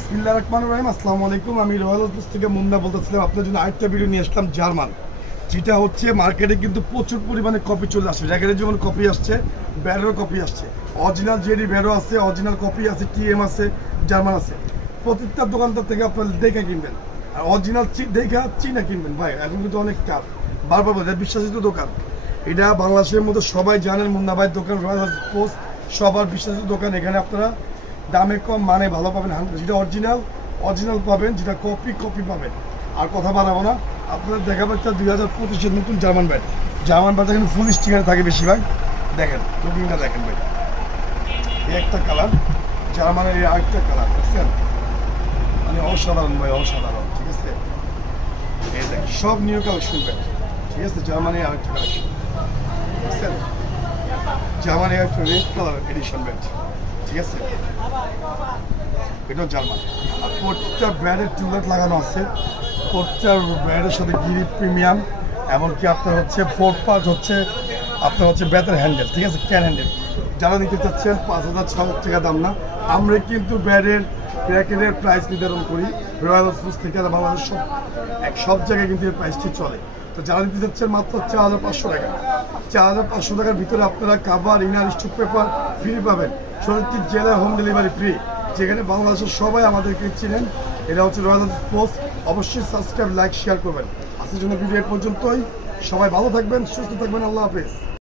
বিসমিল্লাহির রহমানির রহিম। আসসালামু আলাইকুম। আমি রয়্যাল হাউস থেকে মুন্না বলতেছিলাম। আপনার জন্য আরেকটা ভিডিও নিয়ে আসলাম জার্মান, যেটা হচ্ছে মার্কেটে কিন্তু প্রচুর পরিমাণে কপি চলে আসছে। র্যাকেটের যেমন কপি আসছে, ব্যারোর কপি আসছে, অরিজিনাল জেডি ব্যারো আছে, অরিজিনাল কপি আছে, টিএম আছে, জার্মান আছে। প্রত্যেকটা দোকানদার থেকে আপনার দেখে কিনবেন, আর অরিজিনাল দেখে চীনা কিনবেন। ভাই এখন কিন্তু অনেক কাপ বারবার বলে বিশ্বাসিত দোকান। এটা বাংলাদেশের মধ্যে সবাই জানেন, মুন্না ভাইয়ের দোকান রয়্যাল হাউস পোস্ট সবার বিশ্বাসিত দোকান। এখানে আপনারা দামে কম মানে ভালো পাবেন, যেটা অরিজিনাল পাবেন, যেটা কপি পাবেন। আর কথা বাড়াবো না, আপনারা দেখাবো একটা 2025-এর নতুন জার্মান ব্যাট। জার্মান ব্যাট এখানে ফুল স্টিকার থাকে বেশিরভাগ। দেখেন লুকিংটা দেখেন ভাই, এই একটা কালার, জার্মানের এই আরেকটা কালার, বুঝছেন? মানে অসাধারণ ভাই, অসাধারণ। ঠিক আছে, এই দেখ সব নিউ কালেকশন ব্যাট। ঠিক আছে, জার্মানির আরেকটা কালেকশন, বুঝছেন? জার্মানির একটা রেড কালার এডিশন ব্যাট। ঠিক আছে, এটাও জার্মান। আর প্রত্যেকটা ব্র্যান্ডের টিউবলাইট লাগানো আছে, প্রত্যেকটা ব্র্যান্ডের সাথে গিরি প্রিমিয়াম, এমনকি আপনার হচ্ছে 4 পার্ট হচ্ছে আপনার হচ্ছে ব্যাটের হ্যান্ডেল। ঠিক আছে, ক্যান হ্যান্ডেল। যারা নিতে চাচ্ছেন 5,000-6,000 টাকা দাম না, আমরা কিন্তু ব্র্যান্ডের র্যাকেটের প্রাইস নির্ধারণ করি রয়্যাল হাউস থেকে। বাংলাদেশ সব জায়গায় কিন্তু এর প্রাইসটি চলে। তো যারা নিতে চাচ্ছেন মাত্র 4,500 টাকা, 4,500 টাকার ভিতরে আপনারা cover, inner, stock paper free পাবেন। 34 জেলায় হোম ডেলিভারি ফ্রি, যেখানে বাংলাদেশের সবাই আমাদেরকে চিনেন। এটা হচ্ছে রয়্যাল হাউস পোস্ট। অবশ্যই সাবস্ক্রাইব, লাইক, শেয়ার করবেন। আজকের জন্য ভিডিও পর্যন্তই। সবাই ভালো থাকবেন, সুস্থ থাকবেন। আল্লাহ হাফেজ।